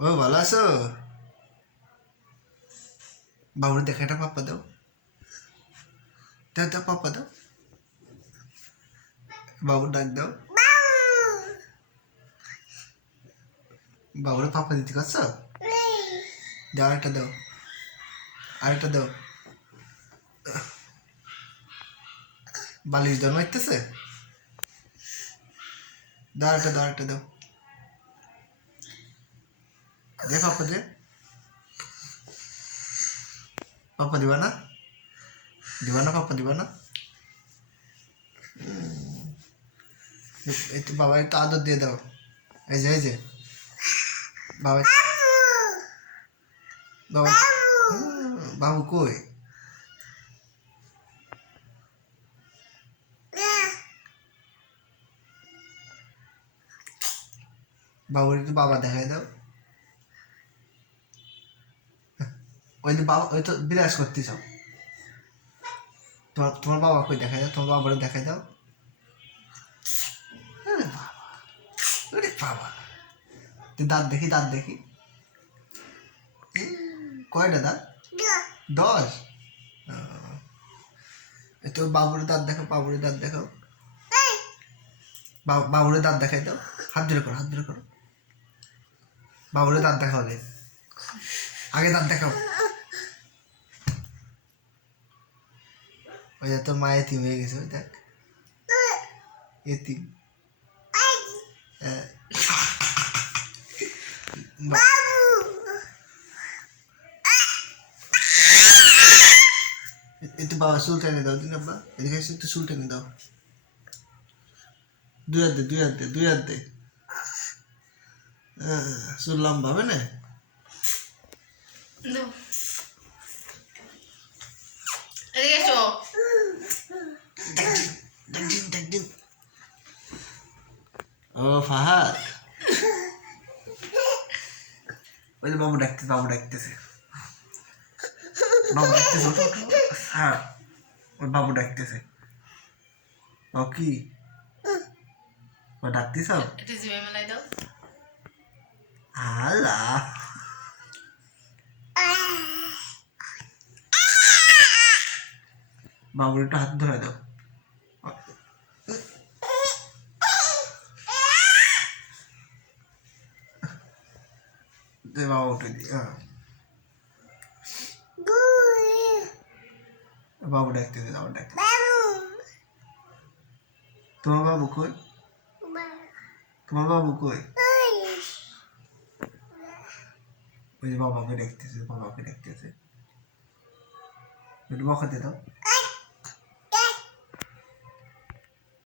ও ভালো আছো? বাবুর দেখে একটা পাপ্পা দাও, দাও দাও পাপ্পা দাও, বাবুর ডাক দাও, বাবুর পাপ্পা দিতে করছো? দাও আরেকটা দাও, আরেকটা দাও। বালিশ ধর মারতেছে, দাও আরেকটা দাও, আরেকটা দাও, দে পাপ্পা দে, পাপ্পা দিবা না? দিবা না পাপ্পা দিবা না? একটু বাবা একটু আদর দিয়ে দাও। এই যে বাবা, বাবা বাবু কই? বাবুর একটু বাবা দেখাই দাও। ওই যে বাবা, ওই তো বিরাজ করতেছ। তোমার বাবা কই দেখাই দাও, তোমার বাবার দেখাই দাও। আরে বাবা, ওরে বাবা, দাঁত দেখি, দাঁত দেখি। কয়টা দাঁত? 10। তো বাবুরের দাঁত দেখো, বাবুরের দাঁত দেখো, বাবুরের দাঁত দেখাই দাও। হাত ধরে করো, হাত ধরে করো। বাবুরের দাঁত দেখাও, আগে দাঁত দেখাও। ওই যে তোর মা এতিম হয়ে গেছে, ওই দেখ এতিম। একটু বাবা চুল টেনে দাও দিন, আব্বা এদিকে এসে একটু চুল টেনে দাও। দুই হাত দে, দুই হাত দে, দুই হাত দে। চুল লম্বা হবে না? ও ফাহাদ, ওই যে বাবু ডাকতেছে, বাবু ডাকতেছে, বাবু ডাকতেছে। হ্যাঁ, ওই বাবু ডাকতেছে। ও কি ও ডাকতেছ? আল্লাহ, বাবুর একটু হাত ধরে দাও। বাবা উঠে দি, বাবু ডাকতেছে, বাবু ডাকতেছে। তোমার বাবু কই? তোমার বাবু কই? ওই যে বাবাকে দেখতেছে, বাবাকে দেখতেছে। একটু বকাতে দাও।